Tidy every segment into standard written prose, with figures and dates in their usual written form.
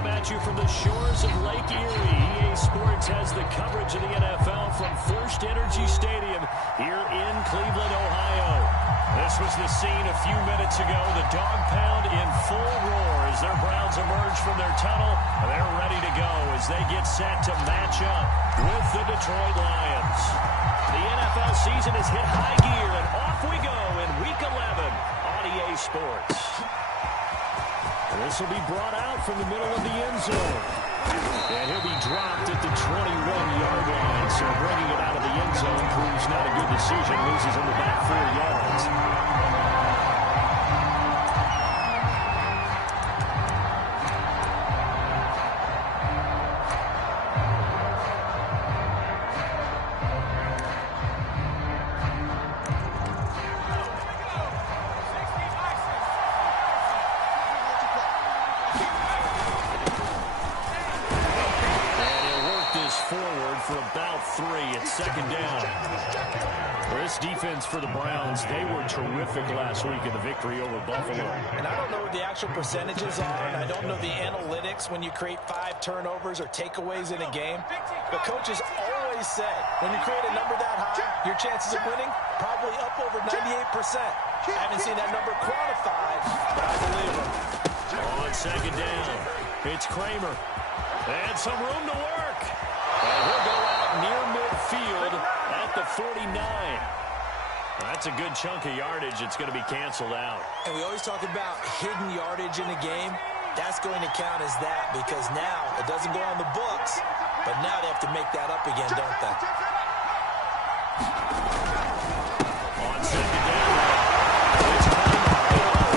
come at you from the shores of Lake Erie. EA Sports has the coverage of the NFL from First Energy Stadium here in Cleveland, Ohio. This was the scene a few minutes ago. The dog pound in full roar as their Browns emerge from their tunnel. They're ready to go as they get set to match up with the Detroit Lions. The NFL season has hit high gear, and off we go in Week 11 on EA Sports. This will be brought out from the middle of the end zone. And he'll be dropped at the 21-yard line. So bringing it out of the end zone proves not a good decision. Loses him the back 4 yards. Defense for the Browns. They were terrific last week in the victory over Buffalo. And I don't know what the actual percentages are, and I don't know the analytics when you create 5 turnovers or takeaways in a game. But coaches always say, when you create a number that high, your chances of winning probably up over 98%. I haven't seen that number quantified, but I believe them. On second down, it's Kramer. And some room to work. And he'll go out near midfield at the 49. That's a good chunk of yardage. It's going to be canceled out. And we always talk about hidden yardage in a game. That's going to count as that because now it doesn't go on the books, but now they have to make that up again, don't they? On second down, it's Kramer.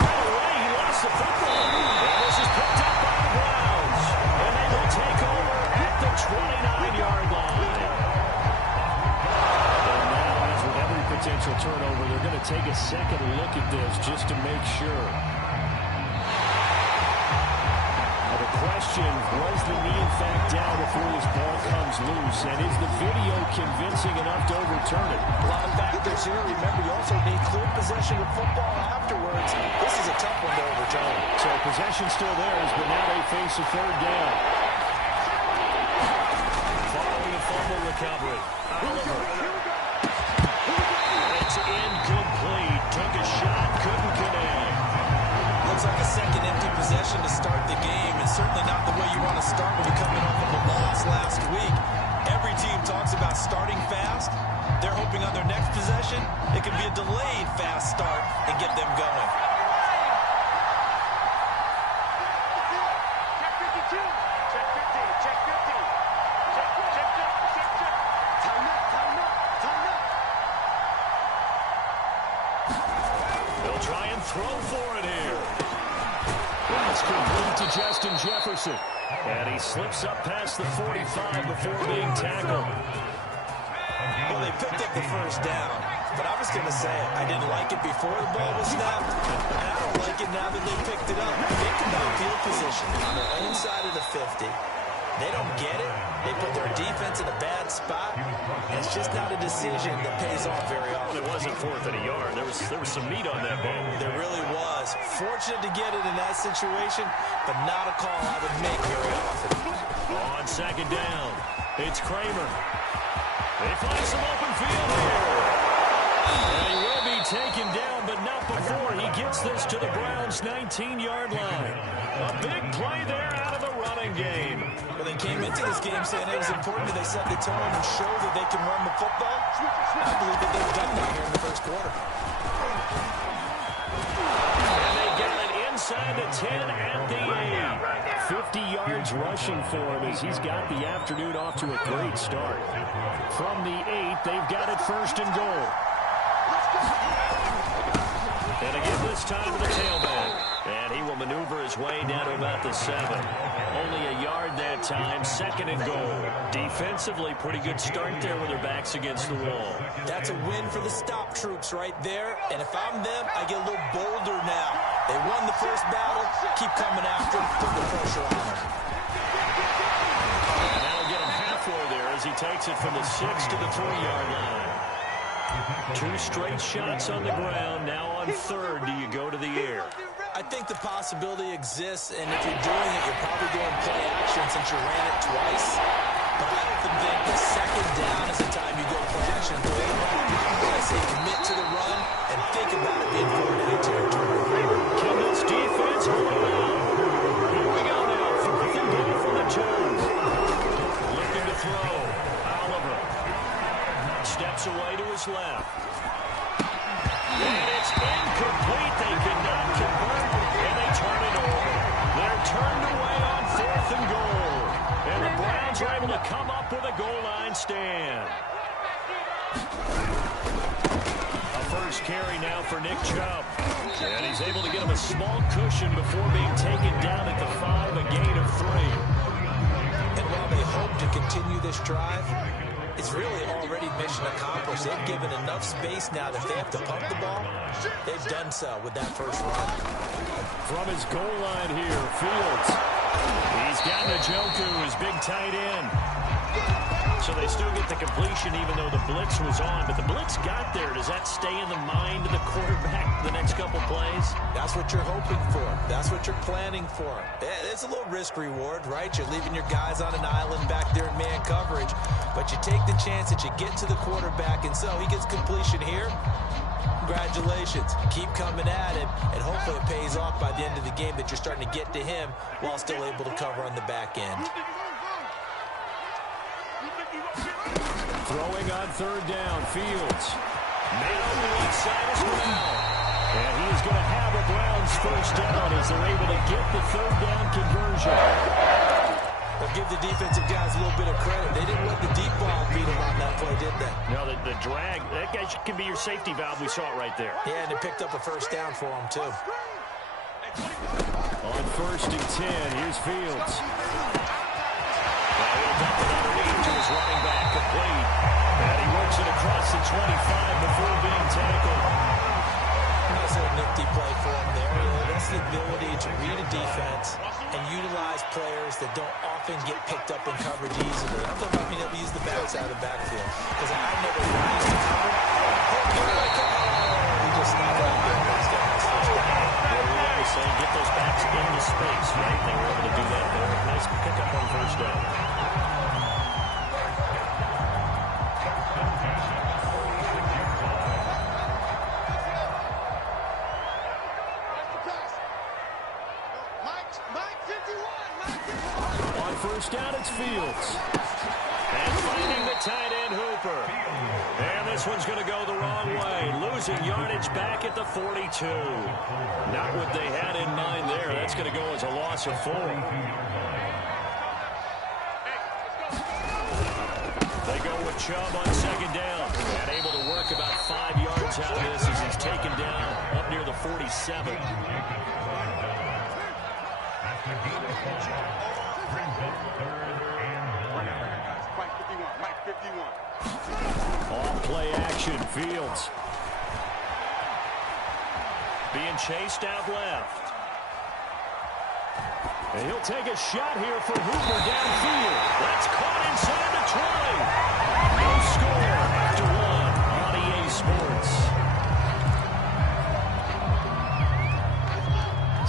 Right away, he lost the football. And this is picked up by the Browns. And they will take over at the 29-yard line. Potential turnover. They're going to take a second look at this just to make sure. Now the question, was the knee in fact down before this ball comes loose? And is the video convincing enough to overturn it? A lot of factors here. Remember, you also need clear possession of football afterwards. This is a tough one to overturn. So possession still theirs, but now they face a third down. Following a fumble recovery. Oliver. Incomplete. Took a shot, couldn't connect. Looks like a second empty possession to start the game, and certainly not the way you want to start when you're coming off of a loss last week. Every team talks about starting fast. They're hoping on their next possession, it can be a delayed fast start and get them going. Check 52. Check 50. Check 50. Time up. They'll try and throw for it here. That's complete to Justin Jefferson. And he slips up past the 45 before being tackled. Well, they picked up the first down, but I was going to say I didn't like it before the ball was snapped, and I don't like it now that they picked it up. Think about field position on their own side of the 50. They don't get it. They put their defense in a bad spot. And it's just not a decision that pays off very often. It wasn't 4th and a yard. There was some meat on that ball. There really was. Fortunate to get it in that situation, but not a call I would make very often. On second down, it's Kramer. They find some open field here. And he will be taken down, but not before he gets this to the Browns' 19-yard line. A big play there out of the running game. Well, they came into this game saying it was important that they set the tone and show that they can run the football. I believe that they've done that here in the first quarter. And they got it inside the 10 at the 8. 50 yards rushing for him as he's got the afternoon off to a great start. From the 8, they've got it first and goal. And again this time to the tailback. And he will maneuver his way down to about the 7. Only a yard that time, second and goal. Defensively, pretty good start there with their backs against the wall. That's a win for the stop troops right there. And if I'm them, I get a little bolder now. They won the first battle. Keep coming after them. Put the pressure on them. And that'll get him halfway there as he takes it from the 6 to the 3-yard line. 2 straight shots on the ground. Now on third, do you go to the air? I think the possibility exists, and if you're doing it, you're probably going play pressure, and since you ran it twice, but I often think the second down is the time you go play action and throw the ball. I say commit to the run and think about it being 4-down territory. Can this defense hold it out? Here we go now. 4th and goal from the 2. Looking to throw. Oliver steps away to his left. And it's incomplete. They cannot convert, and they turn it over. They're turned away on 4th and goal. And the Browns are able to come up with a goal line stand. A first carry now for Nick Chubb. And he's able to get him a small cushion before being taken down at the 5, a gain of 3. And while they hope to continue this drive, it's really already mission accomplished. They've given enough space now that if they have to pump the ball, they've done so with that first run. From his goal line here, Fields. He's got Njoku, his big tight end. So they still get the completion even though the blitz was on. But the blitz got there. Does that stay in the mind of the quarterback the next couple plays? That's what you're hoping for. That's what you're planning for. It's a little risk reward, right? You're leaving your guys on an island back there in man coverage. But you take the chance that you get to the quarterback, and so he gets completion here. Congratulations. Keep coming at it, and hopefully it pays off by the end of the game that you're starting to get to him while still able to cover on the back end. Throwing on 3rd down, Fields. Man on the left side as well. And he is going to have a Browns first down as they're able to get the 3rd down conversion. They'll give the defensive guys a little bit of credit. They didn't let the deep ball beat them on that play, did they? No, the drag, that guy can be your safety valve. We saw it right there. Yeah, and it picked up a first down for them, too. On 1st and 10, here's Fields. He'll dump it underneath to his running back, complete. And he works it across the 25 before being tackled. Nice little nifty play for him there. That's the ability to read a defense and utilize players that don't often get picked up in coverage easily. I'm talking about being able to use the backside of the backfield. Because I never used to cover. He just stopped right there. He's got nice first down. What we always say, get those backs into space, right? They were able to do that there. Nice pickup on first down. On first down, it's Fields. And finding the tight end, Hooper. And this one's going to go the wrong way. Losing yardage back at the 42. Not what they had in mind there. That's going to go as a loss of 4. They go with Chubb on 2nd down. And able to work about 5 yards out of this as he's taken down up near the 47. Off play action, Fields. Being chased out left. And he'll take a shot here for Hooper downfield. That's caught inside the 20. No score after 1 on EA Sports.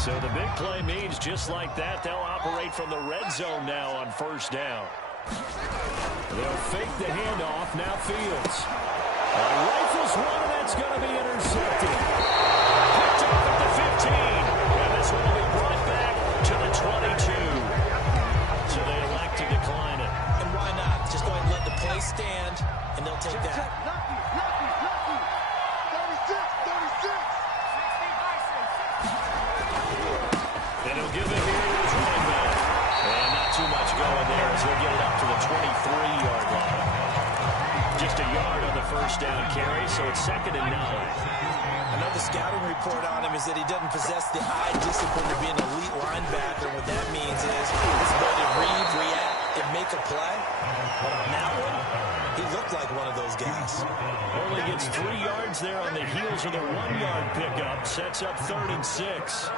So the big play means just like that, they'll operate from the red zone now on first down. They'll fake the handoff. Now Fields. Rifles one, and that's going to be intercepted. Picked up at the 15. And this one will be brought back to the 22. So they elect to decline it. And why not? Just go ahead and let the play stand, and they'll take that. Lucky. 36. And he'll give it here to his running back. And not too much going there as he'll get it up to the 23-yard line. Just a yard on the first down carry, so it's 2nd and 9. Another scouting report on him is that he doesn't possess the eye discipline to be an elite linebacker. What that means is his ability to read, react, and make a play. But on that one, he looked like one of those guys. Only gets 3 yards there on the heels of the 1-yard pickup. Sets up 3rd and 6.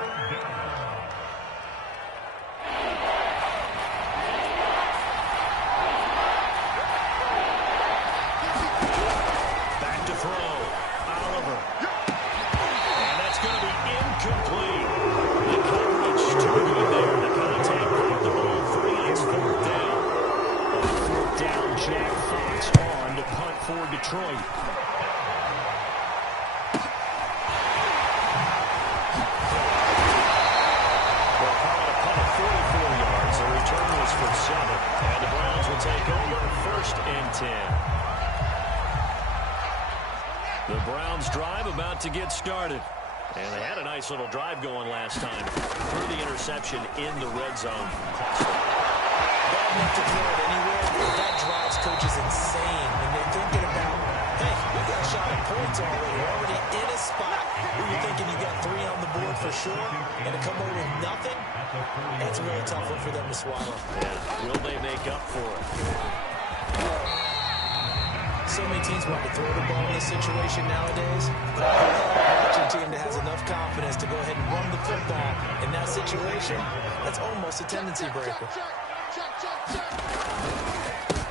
Detroit. They'll call it a punt of 44 yards. The return was for 7. And the Browns will take over 1st and 10. The Browns drive about to get started. And they had a nice little drive going last time. Through the interception in the red zone. Bad enough to throw it anywhere, but that drives coaches insane when they're thinking about, hey, we got a shot at points already. We're already in a spot where you're thinking you got 3 on the board for sure, and to come away with nothing, that's a really tough one for them to swallow. Yeah. Will they make up for it? So many teams want to throw the ball in this situation nowadays. Watching a team that has enough confidence to go ahead and run the football in that situation, that's almost a tendency breaker.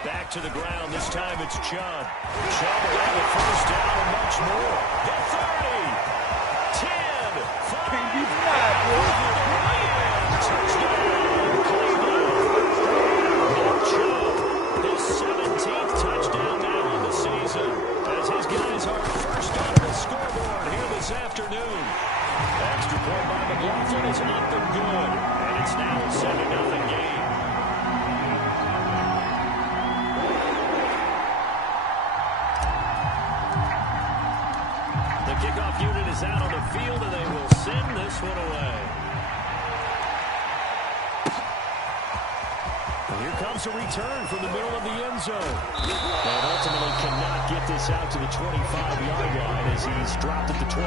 Back to the ground. This time it's Chubb. Chubb will have a first down and much more. The 30, 10, 5, touchdown, Cleveland. Chubb, his 17th touchdown now on the season, as his guys are first on the scoreboard here this afternoon. Extra point by McLaughlin is up and good, and it's now a 7-0 game. The kickoff unit is out on the field, and they will send this one away. And here comes a return from the middle of the end zone. And ultimately cannot get this out to the 25-yard line as he's dropped at the 23.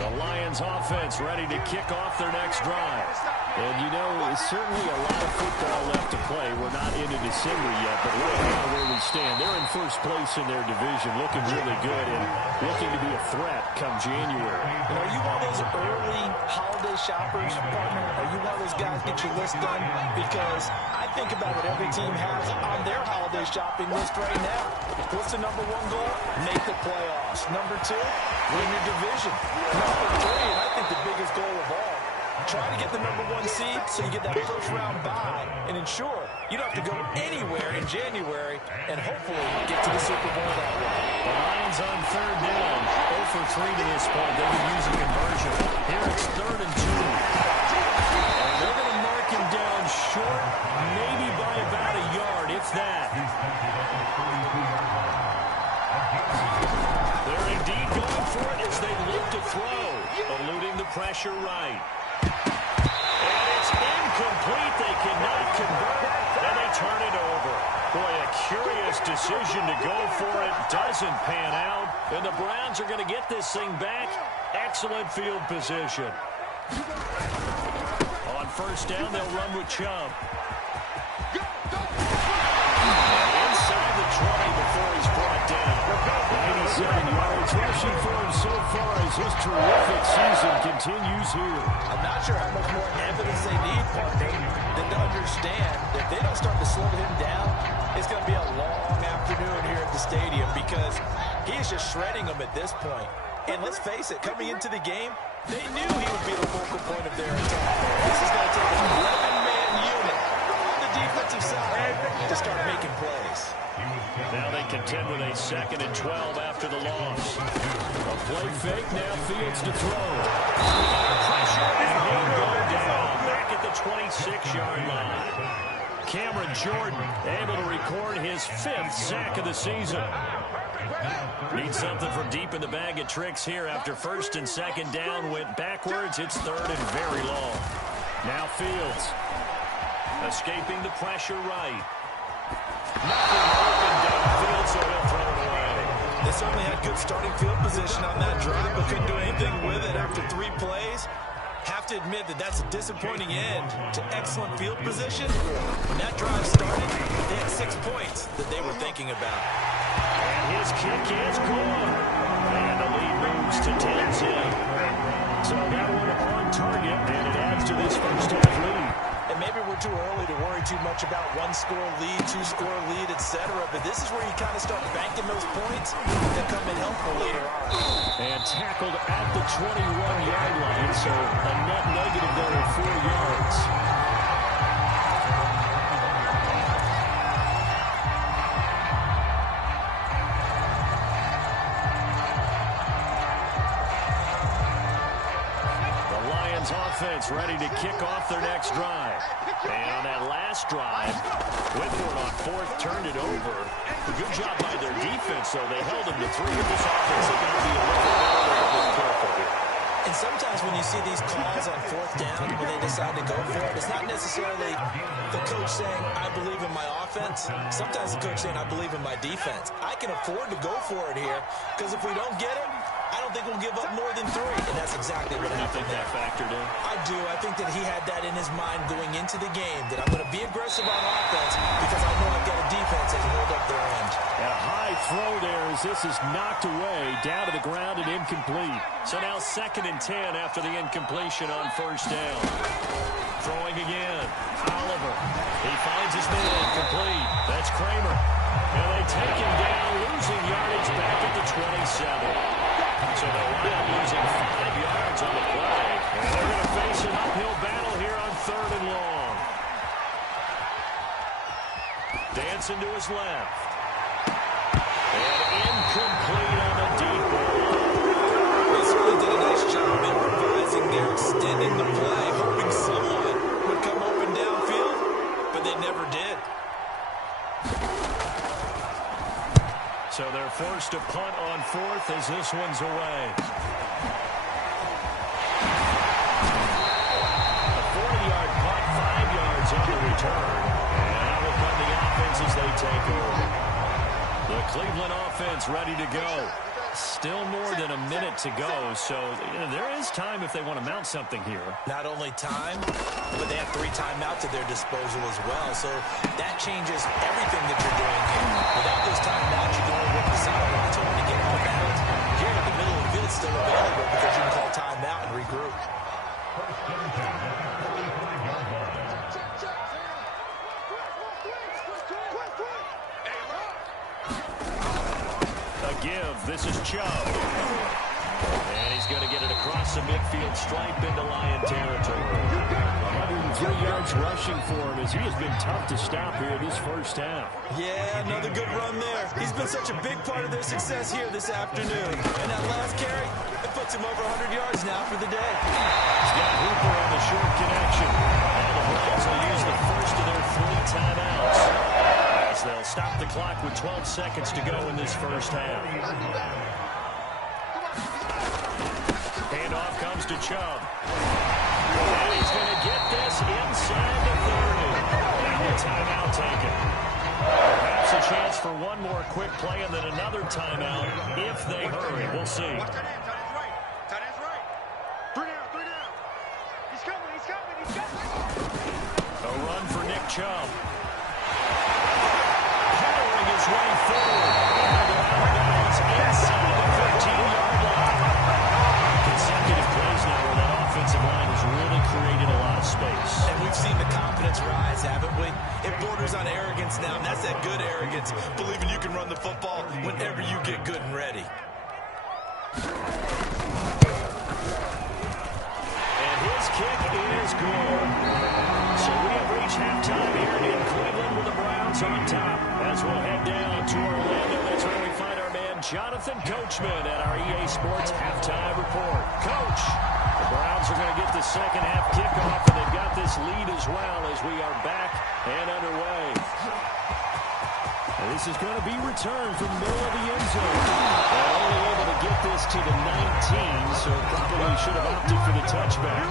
The Lions offense ready to kick off their next drive. And you know, it's certainly a lot of football left to play. We're not into December yet, but right now where we stand, they're in first place in their division, looking really good and looking to be a threat come January. And are you one of those early holiday shoppers, partner? Are you one of those guys get your list done? Because I think about what every team has on their holiday shopping list right now. What's the number 1 goal? Make the playoffs. Number 2, win your division. Number 3, and I think the biggest goal of all, try to get the number 1 seed so you get that first-round bye and ensure you don't have to go anywhere in January and hopefully get to the Super Bowl that way. The Lions on 3rd down, 0 for 3 to this point. They can use a conversion. Here it's 3rd and 2. And they're going to mark him down short, maybe by about a yard, if that. They're indeed going for it as they look to throw, eluding the pressure right. And it's incomplete. They cannot convert, and they turn it over. Boy, a curious decision to go for it. Doesn't pan out, and the Browns are going to get this thing back. Excellent field position. On 1st down, they'll run with Chubb. Inside the 20 before he's brought down. 87 yards rushing for him so far as his terrific season continues here. I'm not sure how much more evidence they need, partner, than to understand that if they don't start to slow him down, it's going to be a long afternoon here at the stadium because he is just shredding them at this point. And let's face it, coming into the game, they knew he would be the focal point of their attack. This is going to take an 11-man unit on the defensive side to start making plays. Now they contend with a 2nd and 12 after the loss. A play fake, now Fields to throw. Pressure, and he'll go down back at the 26-yard line. Cameron Jordan able to record his 5th sack of the season. Need something from deep in the bag of tricks here after 1st and 2nd down went backwards. It's 3rd and very long. Now Fields escaping the pressure right. Nothing open downfield, so he'll throw it away. They certainly had good starting field position on that drive, but couldn't do anything with it after 3 plays. Have to admit that that's a disappointing end to excellent field position. When that drive started, they had 6 points that they were thinking about. And his kick is good. And the lead moves to 10-10. So that one on target, and it adds to this first half lead. And maybe we're too early to worry too much about 1-score lead, 2-score lead, etc. But this is where you kind of start banking those points that come in helpful later on. And tackled at the 21-yard line, so a net negative there of 4 yards. Rams offense ready to kick off their next drive. And on that last drive, Whitworth on fourth turned it over. Good job by their defense, though. They held them to 3 with this offense. They've got to be a little careful here. And sometimes when you see these calls on fourth down, when they decide to go for it, it's not necessarily the coach saying, I believe in my offense. Sometimes the coach saying, I believe in my defense. I can afford to go for it here, because if we don't get it, I don't think we'll give up more than 3. And that's exactly what happened. You think that factored in? I do. I think that he had that in his mind going into the game, that I'm going to be aggressive on offense because I know I've got a defense that can hold up their end. And a high throw there as this is knocked away, down to the ground and incomplete. So now 2nd and 10 after the incompletion on first down. Throwing again. Oliver. He finds his man complete. That's Kramer. And they take him down, losing yardage back at the 27. So they wind up losing 5 yards on the play. And they're going to face an uphill battle here on 3rd and long. Dancing to his left. And incomplete on the deep ball. They certainly did a nice job improvising there, extending the play, hoping someone would come open downfield, but they never did. So they're forced to punt on 4th as this one's away. A 40-yard punt, 5 yards on the return. And out will come the offense as they take over. The Cleveland offense ready to go. Still more than a minute to go, so there is time if they want to mount something here. Not only time, but they have 3 timeouts at their disposal as well, so that changes everything that you're doing here. Without those timeouts, you're going to rip the sidelines, hoping to get off balance. Here in the middle of the field, still available because you can call timeout and regroup. Give. This is Chubb. And he's going to get it across the midfield stripe into Lion territory. 103 yards rushing for him as he has been tough to stop here this first half. Yeah, another good run there. He's been such a big part of their success here this afternoon. And that last carry, it puts him over 100 yards now for the day. He's got Hooper on the short connection. And the Browns will use the first of their 3 timeouts. They'll stop the clock with 12 seconds to go in this first half. Handoff comes to Chubb. And he's going to get this inside the 30. And the timeout taken. Perhaps a chance for one more quick play and then another timeout if they hurry. We'll see. Tight end's right. 3 down. He's coming. A run for Nick Chubb. His way forward. Inside the 15-yard line. Consecutive plays now where that offensive line has really created a lot of space. And we've seen the confidence rise, haven't we? It borders on arrogance now, and that's that good arrogance, believing you can run the football whenever you get good and ready. And his kick is good. So we have reached halftime here in Cleveland with the Browns on top. As we'll head down to Orlando, that's where we find our man Jonathan Coachman at our EA Sports Halftime Report. Coach, the Browns are going to get the second half kickoff, and they've got this lead as well as we are back and underway. And this is going to be returned from the middle of the end zone. They're only able to get this to the 19, so probably should have opted for the touchback.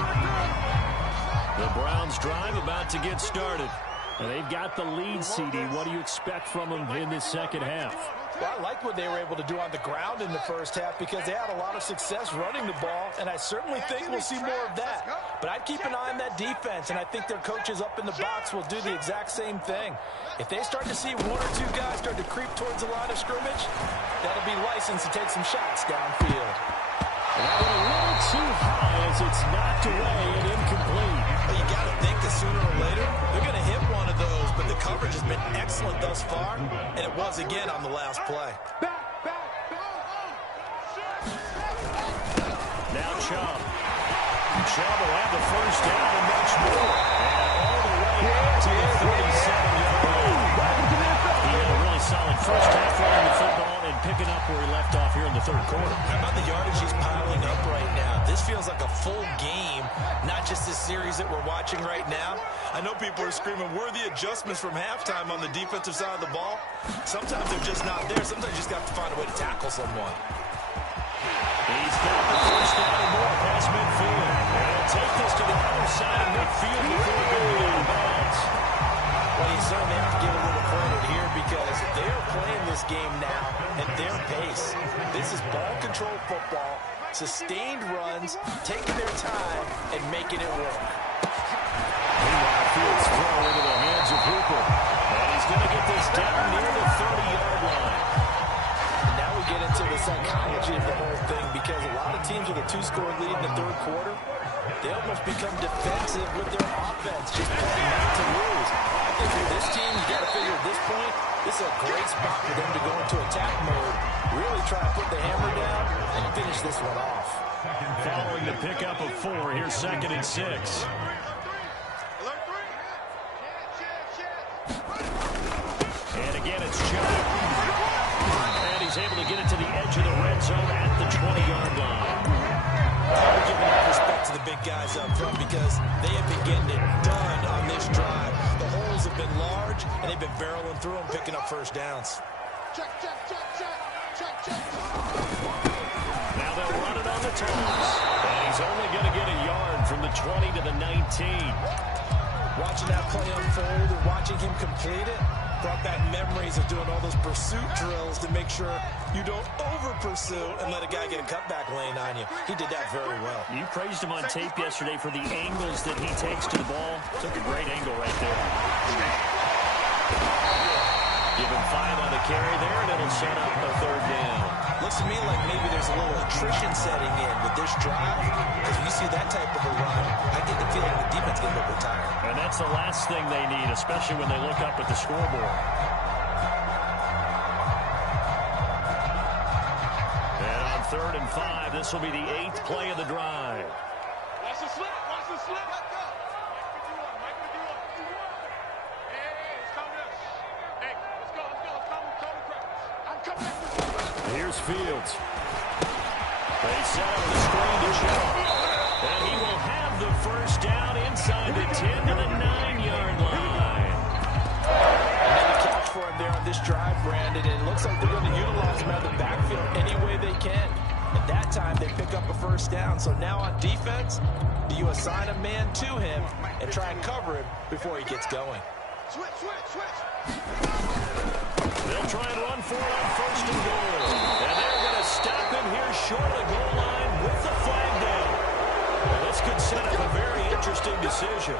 The Browns drive about to get started. And they've got the lead, CD. What do you expect from them in this second half? Well, I liked what they were able to do on the ground in the first half because they had a lot of success running the ball, and I certainly think we'll see more of that. But I'd keep an eye on that defense, and I think their coaches up in the box will do the exact same thing. If they start to see 1 or 2 guys start to creep towards the line of scrimmage, that'll be license to take some shots downfield. And that went a little too high as it's knocked away and incomplete. Well, you got to think that sooner or later they're going to hit one of those, but the coverage has been excellent thus far, and it was again on the last play. Now Chubb. Chubb will have the first down and much more. And all the way out to the 37-yard line. He had a really solid first half running the football and picking up where he left off here in the third quarter. How about the yardage he's piling up right now? This feels like a full game, not just this series that we're watching right now. I know people are screaming, worthy adjustments from halftime on the defensive side of the ball. Sometimes they're just not there. Sometimes you just have to find a way to tackle someone. He's got the first down and more past midfield. And he'll take this to the other side of midfield before going out of bounds. Well, you certainly have to give a little credit here because they are playing this game now at their pace. This is ball control football, sustained runs, taking their time and making it work. Meanwhile, Fields throw into the hands of Hooper. And he's going to get this down near the 30-yard line. And now we get into the psychology of the whole thing because a lot of teams with a two-score lead in the third quarter, they almost become defensive with their offense, just playing not to lose. I think for this team, you got to figure at this point, this is a great spot for them to go into attack mode, really try to put the hammer down and finish this one off. Following the pickup of 4, here's 2nd and 6. And again, it's Chubb. And he's able to get it to the edge of the red zone at the 20-yard line. We're giving that respect to the big guys up front because they have been getting it done on this drive. The holes have been large, and they've been barreling through them, picking up first downs. Check. Now they'll run it on the toss. And he's only going to get a yard from the 20 to the 19. Watching that play unfold and watching him complete it brought back memories of doing all those pursuit drills to make sure you don't over-pursue and let a guy get a cutback lane on you. He did that very well. You praised him on tape yesterday for the angles that he takes to the ball. Took a great angle right there. Give him 5 on the carry there, and it'll set up a 3rd down. Looks to me like maybe there's a little attrition setting in with this drive. Because when you see that type of a run, I get the feeling the defense getting a little bit tired. And that's the last thing they need, especially when they look up at the scoreboard. And on 3rd and 5, this will be the 8th play of the drive. Watch the slip. Let's go. Mike with you on. Hey, let's come this. Hey, let's go. I'm coming after you. Here's Fields. They set up the screen to Chubb. And he will have the first down inside the 10 to the 9-yard line. Another catch for him there on this drive, Brandon, and it looks like they're going to utilize him out of the backfield any way they can. At that time, they pick up a first down. So now on defense, do you assign a man to him and try and cover him before he gets going? Switch. They'll try and run for it on 1st and goal. And they're going to stop him here short of the goal line with the flag down. Well, this could set up a very interesting decision.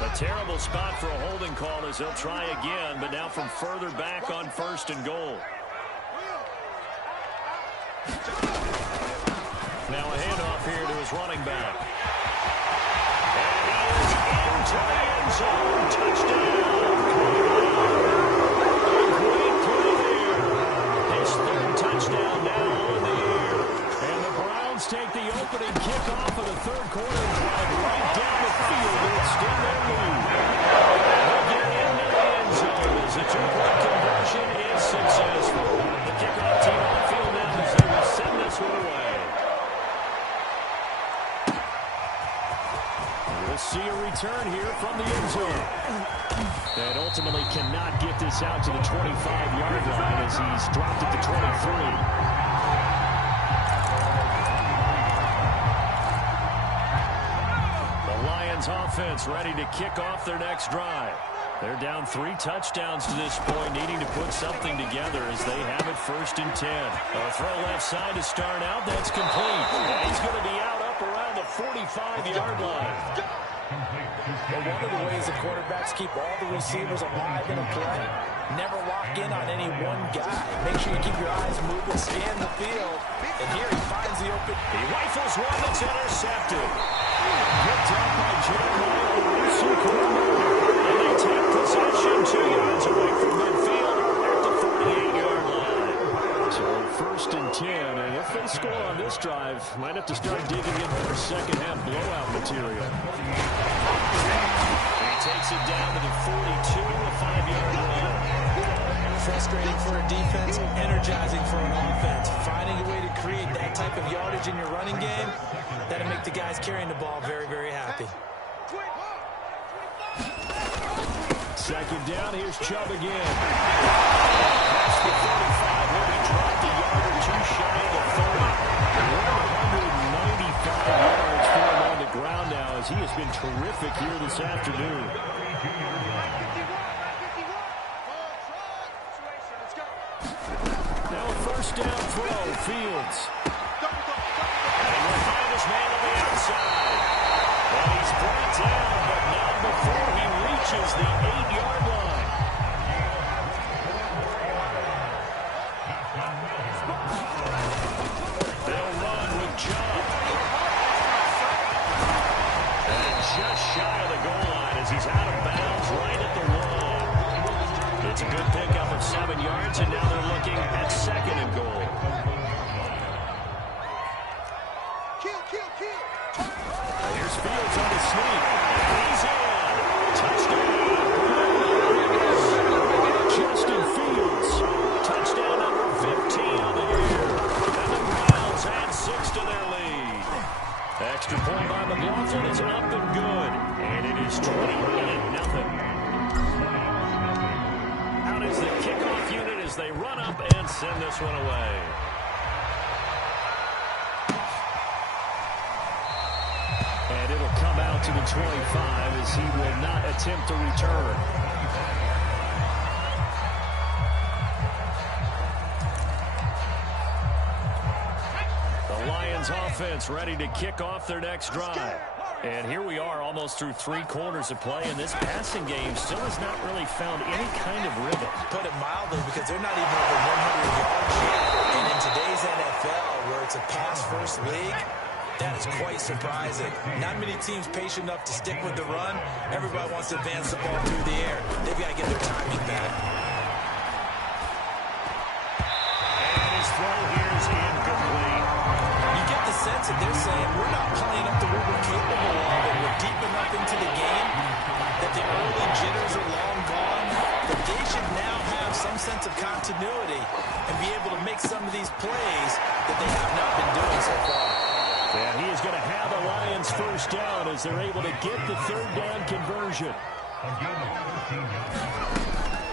A terrible spot for a holding call as they'll try again, but now from further back on 1st and goal. Now a handoff here to his running back. And he is into the end zone. Touchdown. Great play there. His 3rd touchdown now on the air. And the Browns take the opening kickoff of the 3rd quarter drive right down the field to extend their lead. They'll get into the end zone as the 2-point conversion is successful. The kickoff team on the field now as they will send this one away. We'll see a return here from the end zone. And ultimately cannot get this out to the 25-yard line as he's dropped at the 23. The Lions offense ready to kick off their next drive. They're down 3 touchdowns to this point, needing to put something together as they have it 1st and 10. A throw left side to start out. That's complete. And he's going to be out up around the 45-yard line. Well, one of the ways the quarterbacks keep all the receivers alive in a play, never lock in on any one guy. Make sure you keep your eyes moving, scan the field, and here he finds the open. He rifles one that's intercepted. Picked up by Jeremiah and they take possession 2 yards away from midfield at the 48-yard line. So 1st and 10, and if they score on this drive, might have to start digging in for second-half blowout material. He takes it down to the 42, a 5-yard run. Frustrating for a defense, energizing for an offense. Finding a way to create that type of yardage in your running game, that'll make the guys carrying the ball very, very happy. Second down, here's Chubb again. Past the 45, will be dropped a yard or two shy of the 30. 195 yards for him on the ground now as he has been terrific here this afternoon. Now a first down throw, Fields. And he will find his man on the outside. And he's brought down, but not before he reaches the 8-yard line. They'll run with Chubb. And just shy of the goal line as he's out of bounds right at the 1. It's a good pickup of 7 yards, and now they're looking at second and goal. Here's Fields on the sneak. He's in. Touchdown. Justin Fields. Touchdown number 15 on the year. And the Browns add 6 to their lead. Extra point by McLaughlin is up and good. And it is 21-0. Out is the kickoff unit as they run up and send this one away. And it'll come out to the 25 as he will not attempt to return. The Lions offense ready to kick off their next drive. And here we are almost through 3 quarters of play, and this passing game still has not really found any kind of rhythm. Put it mildly, because they're not even over 100 yards yet. And in today's NFL, where it's a pass-first league, that is quite surprising. Not many teams patient enough to stick with the run. Everybody wants to advance the ball through the air. They've got to get their timing back. And his throw here is incomplete. You get the sense that they're saying, we're not playing up to what we're capable of, and we're deep enough into the game that the early jitters are long gone, that they should now have some sense of continuity and be able to make some of these plays that they have not been doing so far. And he is going to have the Lions first down as they're able to get the third down conversion.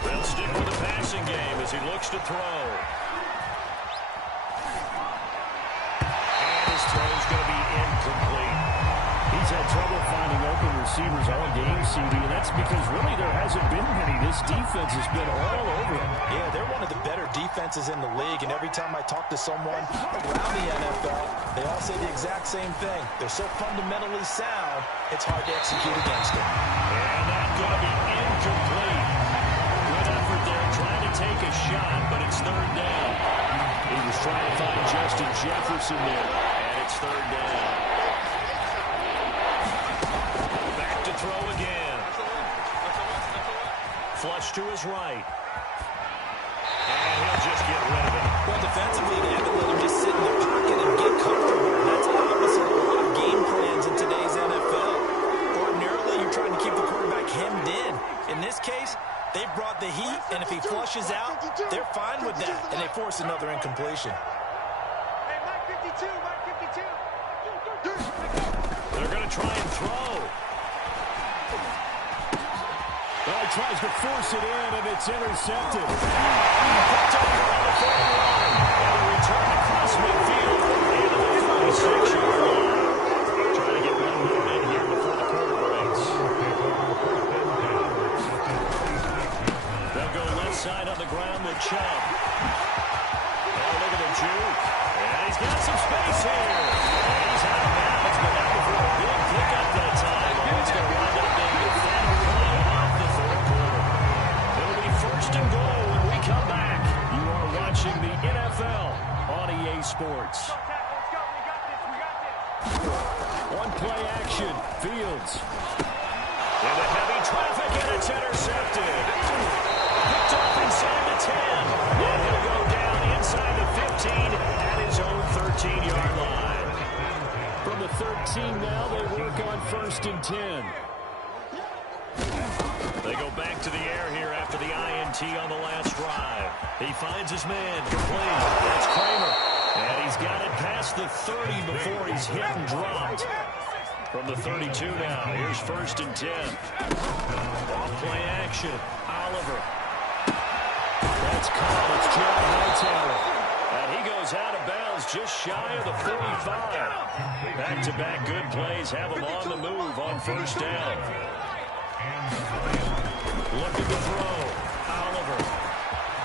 They'll stick with the passing game as he looks to throw. And his throw is going to be incomplete. He's had trouble finding open receivers all game, CD, and that's because really there hasn't been many. This defense has been all over him. Yeah, they're one of the better defenses in the league, and every time I talk to someone around the NFL, they all say the exact same thing. They're so fundamentally sound, it's hard to execute against them. And that's going to be incomplete. Good effort there, trying to take a shot, but it's third down. He was trying to find Justin Jefferson there, and it's third down. Back to throw again. Flush to his right. And he'll just get rid of it. Well, defensively, they haven't let him just sit in the pocket and get comfortable. That's opposite of a lot of game plans in today's NFL. Ordinarily, you're trying to keep the quarterback hemmed in. In this case, they brought the heat, and if he flushes out, they're fine with that, and they force another incompletion. Hey, Mike 52, Mike 52. They're going to try and throw. Well, he tries to force it in, and it's intercepted. Picked up on the 41. And a return across midfield into the 46-yard line. Trying to get one more in here before the quarter breaks. They'll go left side on the ground with Chubb. Oh, look at the juke. And he's got some space here. And he's out of bounds, but not before a big pickup that time. Oh, it's going to wind up being the final play of the third quarter. It'll be first and goal when we come back. You are watching the NFL on EA Sports. One play action. Fields. Into heavy traffic, and it's intercepted. Picked up inside the 10. And he'll go down inside the 15 at his own 13-yard line. From the 13 now, they work on first and 10. They go back to the air here after the INT. PAT on the last drive. He finds his man, complete. That's Kramer. And he's got it past the 30 before he's hit and dropped. From the 32 now, here's 1st and 10. Off play action, Oliver. That's caught, it's Jared Hightower. And he goes out of bounds just shy of the 45. Back-to-back good plays have him on the move on 1st down. Looking to throw, Oliver.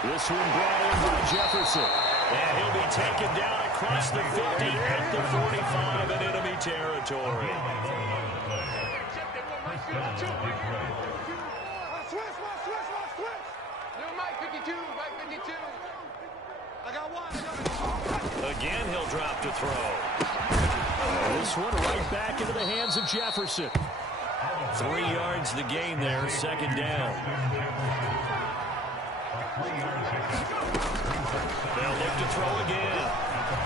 This one brought in by Jefferson. And he'll be taken down across the 50 at the 45 in enemy territory. Again, he'll drop to throw. This one right back into the hands of Jefferson. 3 yards the gain there, 2nd down. They'll look to throw again.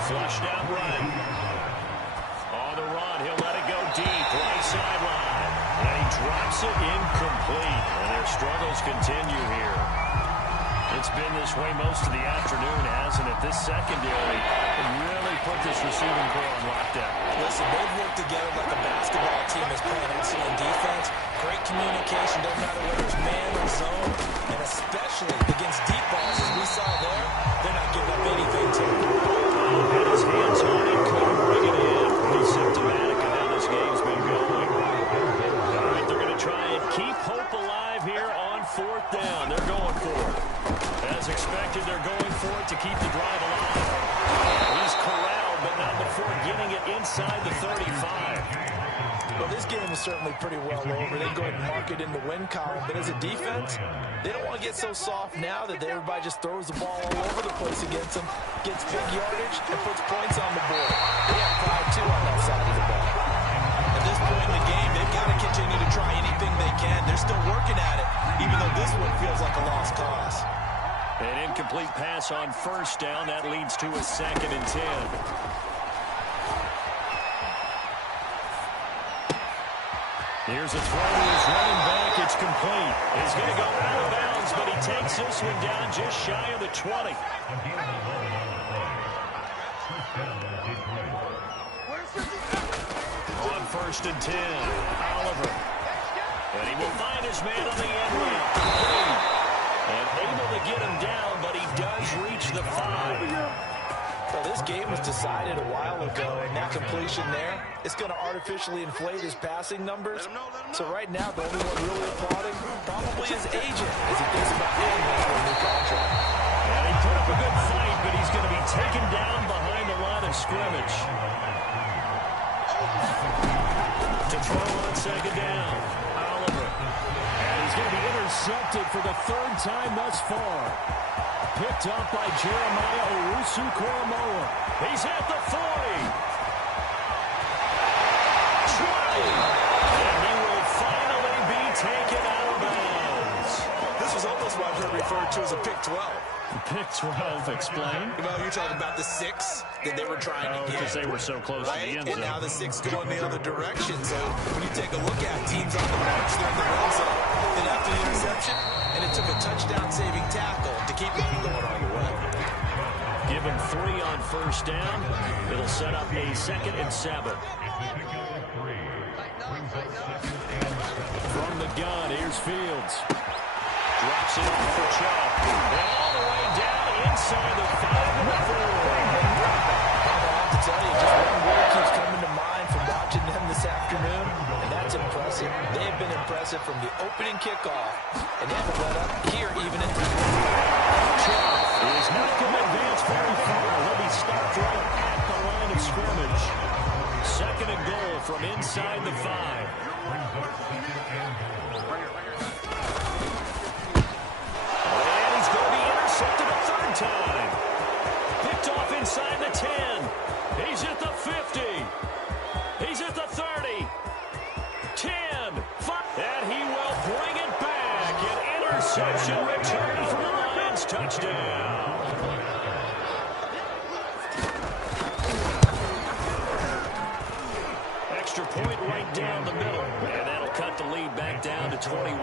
Flushed out right. On the run, he'll let it go deep, right sideline. And he drops it incomplete. And their struggles continue here. It's been this way most of the afternoon, hasn't it? This secondary really put this receiving core on lockdown. Listen, they've worked together like a basketball team is playing excellent defense. Great communication, doesn't matter whether it's man or zone. And especially against deep balls, as we saw there, they're not giving up anything to him. Had his hands on it, couldn't bring it in. Pretty symptomatic of how this game's been going. All right, they're going to try and keep hope alive here on 4th down. They're going for it. As expected, they're going for it to keep the drive alive. He's corralled, but not before getting it inside the 35. Well, this game is certainly pretty well over. They go ahead and mark it in the win column. But as a defense, they don't want to get so soft now that everybody just throws the ball all over the place against them, gets big yardage, and puts points on the board. They have pride, too, on that side of the ball. At this point in the game, they've got to continue to try anything they can. They're still working at it, even though this one feels like a lost cause. An incomplete pass on 1st down. That leads to a 2nd and 10. Here's a throw to his running back. It's complete. He's going to go out of bounds, but he takes this one down just shy of the 20. On 1st and 10, Oliver. And he will find his man on the end route. And able to get him down, but he does reach the 5. Well, this game was decided a while ago, and that completion there, it's going to artificially inflate his passing numbers. So right now, the only one really applauding probably his agent as he thinks about getting him for a new contract. And he put up a good fight, but he's going to be taken down behind the line of scrimmage. To throw on 2nd down, Oliver. And he's going to be intercepted for the 3rd time thus far. Picked up by Jeremiah Owusu-Koramoah. He's at the 40. Trying. And he will finally be taken out of bounds. This was almost what I've heard referred to as a pick 12. Pick 12, explain. Well, you're talking about the 6 that they were trying to get. Because they were so close to the end zone. And now the 6 going the other direction. So when you take a look at teams on the march, they're in the red zone. Then after the interception, and it took a touchdown-saving tackle to keep it from going all the way. Give him 3 on 1st down. It'll set up a 2nd and 7. From the gun, here's Fields. Drops it off for Chubb. And all the way down inside the 5 and the 4. I have to tell you, just one word keeps coming to mind from watching them this afternoon, and that's impressive. They have been impressive from the opening kickoff, and they haven't let up here even in the Chubb is not going to advance very far. He'll be stopped right at the line of scrimmage. 2nd and goal from inside the 5. And he's going to be intercepted a 3rd time. Picked off inside the 10. He's at the 50. He's at the 30. 10. 5. And he will bring it back. An interception return for the Lions. Touchdown. Extra point right down the middle. And that'll cut the lead back down to 21.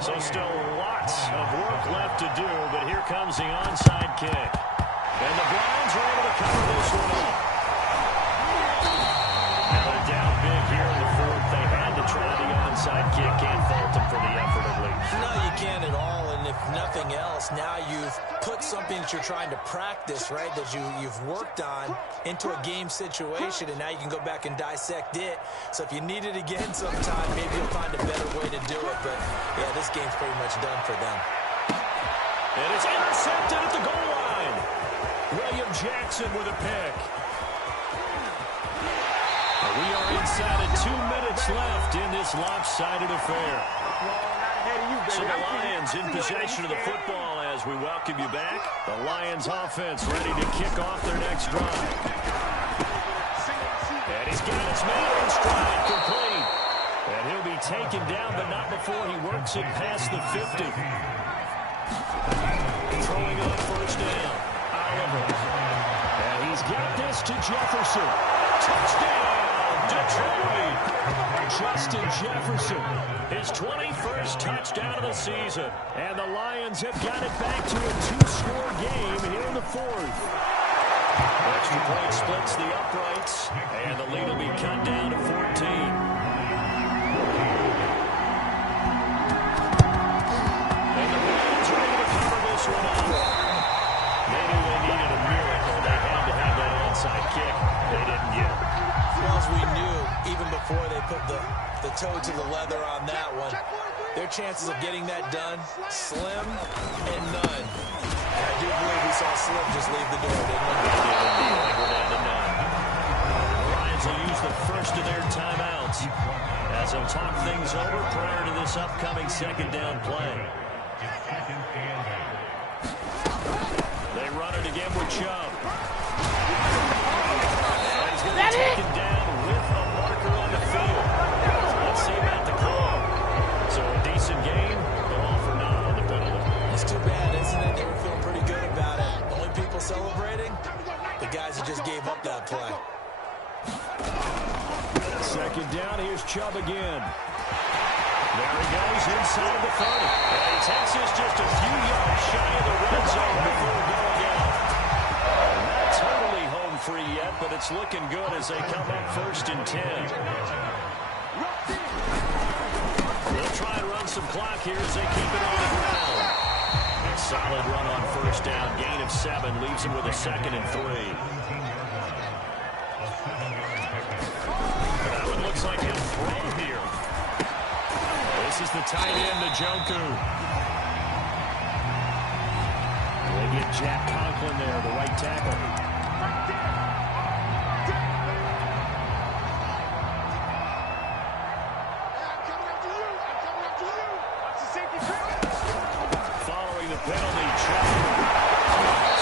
So still lots of work left to do, but here comes the onside kick. And the Browns are able to cover this one up. Now they're down big here in the fourth. They had to try the onside kick. Can't fault them for the effort at least. No, you can't at all. And if nothing else, now you've put something that you're trying to practice, right, that you've worked on into a game situation, and now you can go back and dissect it. So if you need it again sometime, maybe you'll find a better way to do it. But, yeah, this game's pretty much done for them. And it's intercepted at the goal line. William Jackson with a pick. We are inside of 2 minutes left in this lopsided affair. So the Lions in possession of the football as we welcome you back. The Lions offense ready to kick off their next drive. And he's got his man in stride, complete. And he'll be taken down, but not before he works it past the 50. Throwing on first down, Oliver. And he's got this to Jefferson. Touchdown, Detroit. Justin Jefferson, his 21st touchdown of the season. And the Lions have got it back to a 2-score game here in the fourth. Extra point splits the uprights, and the lead will be cut down to 14. And the Lions are able to cover this one up. They knew they needed a miracle. They had to have that onside kick. They didn't get it. Well, as we knew, even before they put the toe to the leather on that one, their chances of getting that done, slim and none. And I do believe we saw Slim just leave the door, didn't we? We're down to none. The Lions will use the first of their timeouts as they'll talk things over prior to this upcoming second down play. They run it again with Chubb. He's going to be taken down with a marker on the field. Let's see about the call. So a decent game, but all for naught on the penalty. It's too bad, isn't it? They were feeling pretty good about it. Only people celebrating, the guys who just gave up that play. Second down, here's Chubb again. There he goes inside the 30. And he takes us just a few yards shy of the red zone before going out. Not totally home free yet, but it's looking good as they come up 1st and 10. They'll try and run some clock here as they keep it on the ground. A solid run on first down. Gain of 7 leaves him with a 2nd and 3. That one looks like he'll throw here. This is the tight end, Njoku. They get Jack Conklin there, the right tackle. Following the penalty,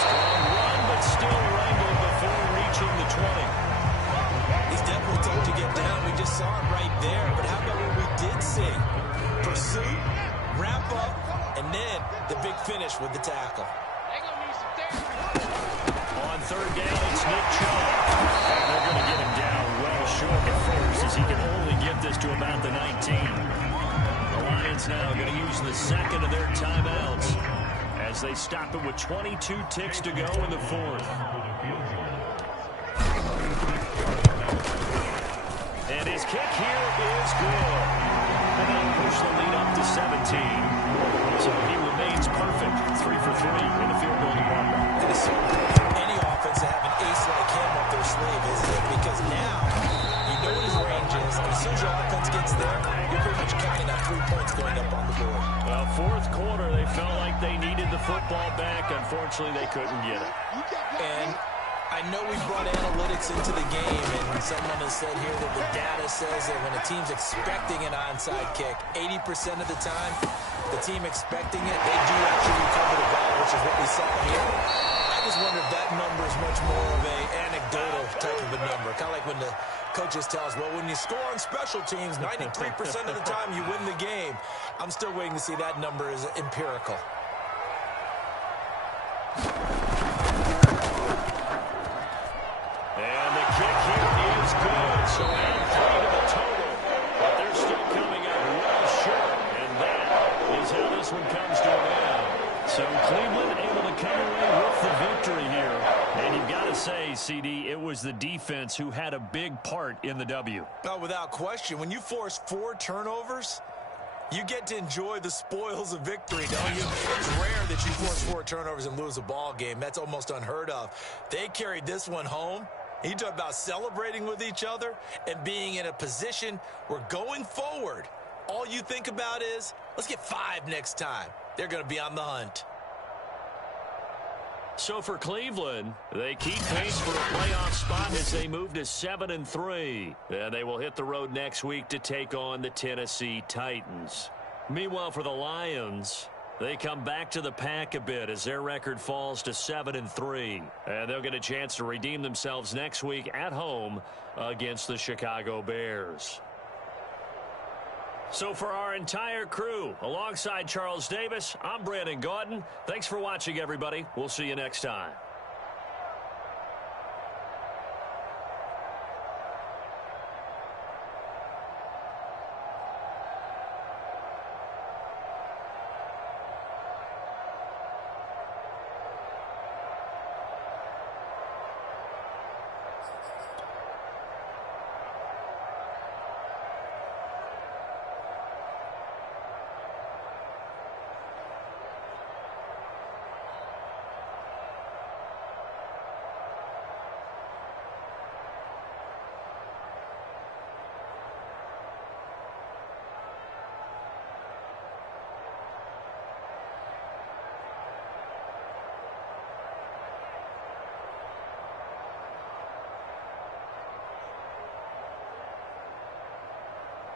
strong run, but still wrangled before reaching the 20. He's definitely tough to get down. We just saw it right there. But how about what we did see? Pursuit, wrap up, and then the big finish with the tackle. On third down, it's Nick Chubb. And they're going to get him down well short at first as he can only get this to about the 19. The Lions now going to use the second of their timeouts as they stop it with 22 ticks to go in the fourth. And his kick here is good. And they'll push the lead up to 17. So he remains perfect. 3 for 3 in the field goal department. And it's any offense to have an ace like him up their sleeve, isn't it? Because now you know what his range is. And as soon as your offense gets there, you're pretty much counting on 3 points going up on the board. Well, fourth quarter, they felt like they needed the football back. Unfortunately, they couldn't get it. And I know we brought analytics into the game, and someone has said here that the data says that when a team's expecting an onside kick, 80% of the time, the team expecting it, they do actually recover the ball, which is what we saw here. I just wonder if that number is much more of a anecdotal type of a number, kind of like when the coaches tell us, well, when you score on special teams, 93% of the time you win the game. I'm still waiting to see that number is empirical. And the kick here is good. So add 3 to the total. But they're still coming up So Cleveland able to come away with the victory here. And you've got to say, CD, it was the defense who had a big part in the W. Oh, without question. When you force 4 turnovers, you get to enjoy the spoils of victory, don't you? It's rare that you force 4 turnovers and lose a ball game. That's almost unheard of. They carried this one home. You talk about celebrating with each other and being in a position where going forward, all you think about is, let's get 5 next time. They're going to be on the hunt. So for Cleveland, they keep pace for a playoff spot as they move to 7-3. And they will hit the road next week to take on the Tennessee Titans. Meanwhile, for the Lions, they come back to the pack a bit as their record falls to 7-3. And they'll get a chance to redeem themselves next week at home against the Chicago Bears. So for our entire crew, alongside Charles Davis, I'm Brandon Gaudin. Thanks for watching, everybody. We'll see you next time.